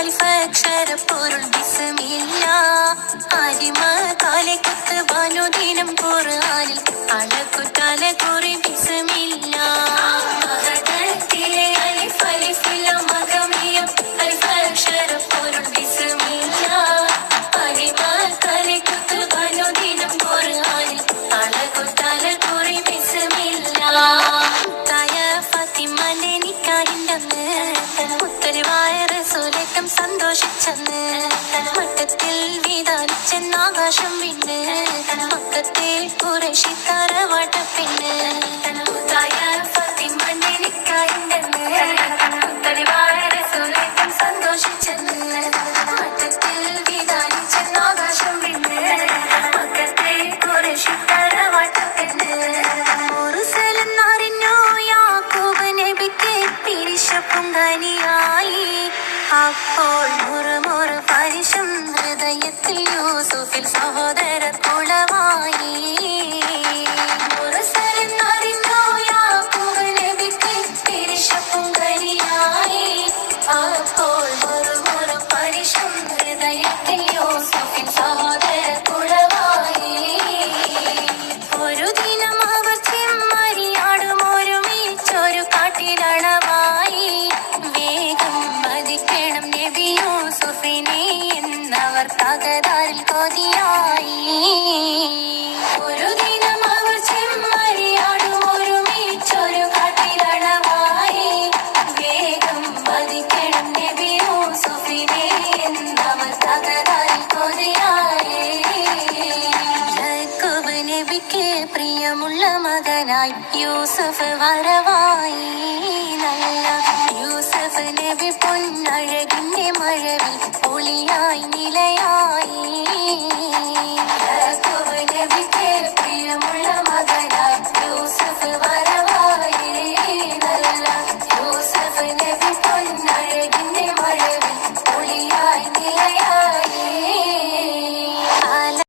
അൽഫക്ഷര പൊരുൾ ബിസ്മില്ല അരിമ കാലക്കുത്ത് ബാനുദിനം ഖുർആനിൽ അലക്കുറ്റാല കുറി ബിസ്മില്ല മഹദത്തിലെ അലിഫ് അലിഫില മഖമിയം അൽഫക്ഷര പൊരുൾ ബിസ്മില്ല അരിമ കാലക്കുത്ത് ബാനുദിനം ഖുർആനിൽ അലക്കുറ്റാല കുറി ബിസ്മില്ല തായ ഫാത്തിമന്റെ നിക്കാഹിന്റന്ന് സന്തോഷിച്ചെന്ന് മട്ടത്തിൽ വിധാനിച്ചെന്നാകാശം പിന്നെ മക്കത്തെ കുറേശി തറവാട്ടപ്പിന്ന് സന്തോഷിച്ചെന്ന് മട്ടത്തിൽ വിധാനിച്ചെന്നാകാശം പിന്നെ മക്കത്തെ കുറേശി തറവാട്ടപ്പിന്ന് മുറുസലെന്നറിഞ്ഞു യാക്കൂബ് നബിക്ക് പിരിശപ്പുങ്കനിയായി അപ്പോൾ മുറുമുറു പരിശം ഹൃദയത്തിൽ യൂസുഫിൽ സഹോദരത്തുളവായി മുറുസലെന്നറിഞ്ഞു യാക്കൂബ് നബിക്ക് പിരിശപ്പുങ്കനിയായി അപ്പോൾ മുറുമുറു പരിശം ഹൃദയത്തിൽ യൂസുഫിൽ സഹോദരത്തുളവായി ഒരു ദിനം അവർ ചെമ്മരിയാടും ഒരുമിച്ചൊരു കാട്ടിലളവായി തകരാറിൽ കൊതിയായി ഒരു ദിനം അവർ ചെമ്മരിയാടും ഒരുമിച്ചൊരു കാട്ടിലടവായി വേഗം വധിക്കണം നബി യൂസുഫിനെ എന്നവർ തകരാറിൽ കൊതിയായി യാക്കൂബ് നബിക്ക് പ്രിയമുള്ള മകനായി യൂസുഫ് വരവായി നല്ല യൂസുഫ് നബി പൊന്നഴകിന്റെ മഴവിൽ ഒളിയായി